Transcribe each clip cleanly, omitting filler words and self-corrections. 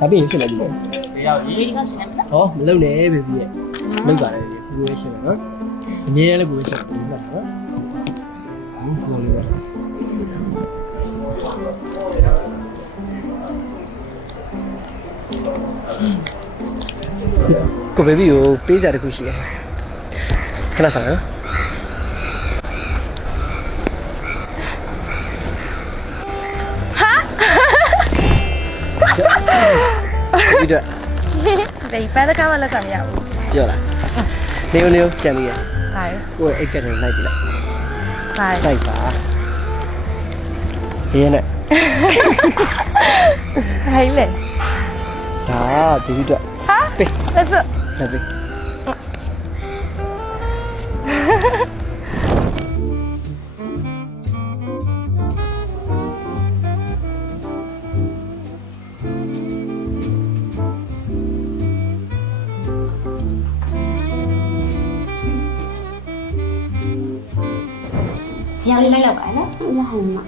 ဒါပြင်ရှင်းလိုက်ပြီ ဒီရောက်ကြီး ဒီကောက်ရှင်းလိုက်မလား ဟောမလုံနဲ့ဘေဘီရဲ့လုံပါတယ်ကိုယ်ရှင်းတယ်နော်အမြဲတမ်းလည်းကိုယ်ရှင်းတယ်နော်ဘူးကိုလေးပဲကိုဘေဘီကိုပေးစားတစ်ခုရှိတယ်ခဏစားနော်ဒီတော့ ဒီပဲတကားမလက်ဆောင်ရဘူး ပြောလားနေကြံသေးရ ဟာ ကိုယ်အိတ်ကနဲ့လိုက်ကြည့်လိုက် ဟာ လိုက်ပါဒီနဲ့ ဟိုင်းလေ ဒါဒီပြီးတော့ ဟာလက်စ ဆက်ပြီးရလေးလိုက်လောက်ပါနော် ဟုတ်လားဟုတ်မှာ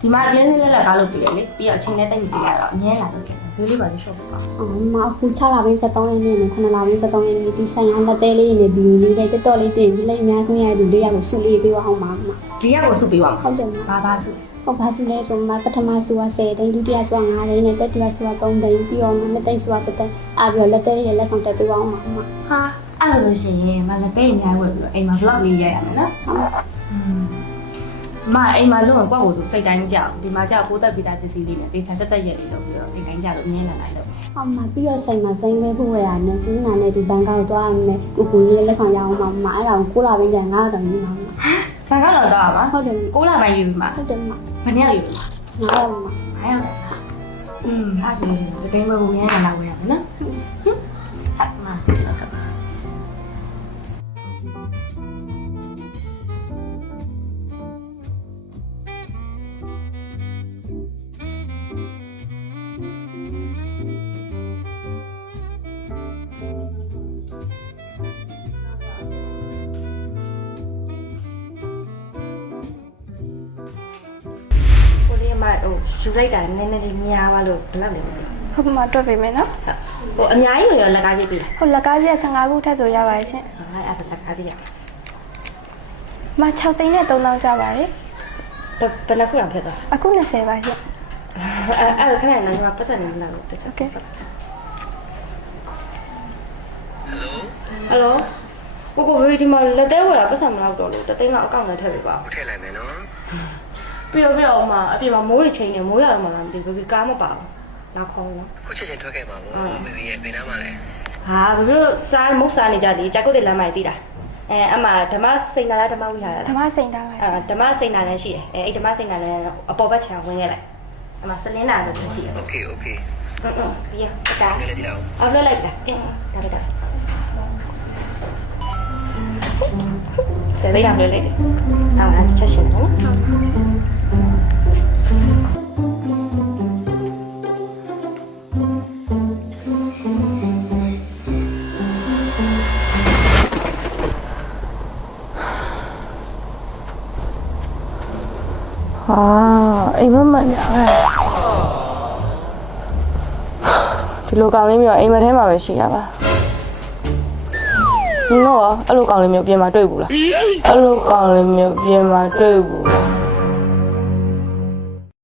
ဒီမှာအပြင်းစင်းလက်ကားလုပ်ပြီးရလေပြီးတော့အချိန်နဲ့တိတ်ပြီးရတော့အမြဲလာလို့ခဲ့ဇူးလေးပါလို့ရှော့ပါ အော်မအခု6လပိုင်း73ရက်နေ့နဲ့9လပိုင်း73ရက်နေ့ဒီဆိုင်အောင်လက်သေးလေးနဲ့ဗီဒီယိုလေးတက်တော်လေးတင်ပြီးလိုက်အများကြီးရတဲ့လူလေးရကိုစုလေးပေးအောင်ပါမှာ ဒီရက်ကိုစုပေးပါမှာ ဟုတ်တယ်မ ဘာစု ဟုတ်ပါစုလဲဆိုမှပထမစုက10သိန်းဒုတိယစုက9သိန်းနဲ့တတိယစုက3သိန်းပြီးတော့နှစ်သိန်းစုက1သိန်းအားပြီးတော့လက်သေးလေးရဲ့လက်ဆောင်တက်ပေးအောင်ပါမှာ ဟာအဲ့လိုလို့ရှိရင်မလက်သေးအများဝယ်ပြီးတော့အိမ်မှာ vlog လေးရိုက်ရမယ်နော် ဟုတ် မအိမ်မှာလုံးဝကွက်ကိုဆိုစိတ်တိုင်းမကြောက်ဒီမှာကြောက်ပိုးသက်ပြီးသားပစ္စည်းလေးနဲ့တေချာတက်တက်ရက်လေးလုပ်ပြီးတော့စိတ်တိုင်းကြလို့အမြဲလာလိုက်လို့ အော်မပြီးတော့ဆိုင်မှာသိန်းပဲဖို့ရတာနဲ့စဉ်းစားနေဒီဘန်ကောက်သွားရမယ်ကိုကိုလေးလက်ဆောင်ရအောင်ပါမှာအဲ့ဒါကို9လပိုင်းကျန်9တောင်ယူမှာ ဘာကတော့တော့ပါ ဟုတ်တယ် 6လပိုင်းယူပြီးမှာ ဟုတ်တယ်မှာ ဘယ်နှစ်ရောက်ယူမှာ 9ရောက်မှာ 9ရောက်တယ်အဲ့ဒါဒီတိမ်ဘယ်ပုံများလာဝင်ရမယ်နော်ဟာမှာချစ်တော့ကပ်ကိုလေးမဟိုယူလိုက်တာနည်းနည်းလေးများပါလို့ဘယ်လောက်လဲ ဟုတ်ပါမှာတွက်ပေးမယ်နော် ဟိုအများကြီးရောလက်ကားကြီးပြီလား ဟုတ်လက်ကားကြီးက15ခုထပ်ဆိုရပါတယ်ရှင် ဟာအဲ့ဒါလက်ကားကြီးရ မ6သိန်းနဲ့3000ကျပါတယ် ဘယ်နှခုလောက်ဖြစ်သွား အခု20ပါရှင် အဲ့ခဏနိုင်မှာပတ်စံနေလာလို့တခြား โอเค ဟယ်လိုကိုကိုဘေးဒီမှာလက်သေးဝယ်တာပတ်စံမလောက်တော့လို့တသိန်းလောက်အကောင့်နဲ့ထည့်ပေးပါ ထည့်လိုက်မယ်နော် ပြီးတော့အမအပြင်မှာမိုးတွေချိန်နေမိုးရတော့မှလားမသိဘူးဘေးကားမပါဘူးလာခေါ်လို့ ခုချက်ချင်းထွက်ခဲ့ပါဘူးမေမေရဲ့ဘယ်နားမှာလဲ ဟာဘေးတို့စားမုတ်စားနေကြတယ်ကြာကုတ်တဲ့လမ်းမိုက်တီးတာအမဓမ္မစိန်နာလားဓမ္မဝိဟာရ ဓမ္မစိန်ထားပါရှင် ဓမ္မစိန်နာလည်းရှိတယ်အဲ့ဓမ္မစိန်နာလည်းအပေါ်ဘက်ခြံဝင်ခဲ့လိုက်အမစလင်းနာလည်းရှိတယ် โอเคโอเค ပြီးရတာ ငါလည်းကြည့်အောင် အော်လွှဲလိုက်တာဒါပဲဒါဆယ်လေးရလွှဲလိုက်တယ်အော်ချက်ရှင်နော်ဟာအိမ်မမညာပဲဒီလိုကောင်လေးမျိုးအိမ်မထဲမှာပဲရှိရပါနင်တော့အဲ့လိုကောင်လေးမျိုးပြင်မှာတွေ့ဘူးလားအဲ့လိုကောင်လေးမျိုးပြင်မှာတွေ့ဘူးလား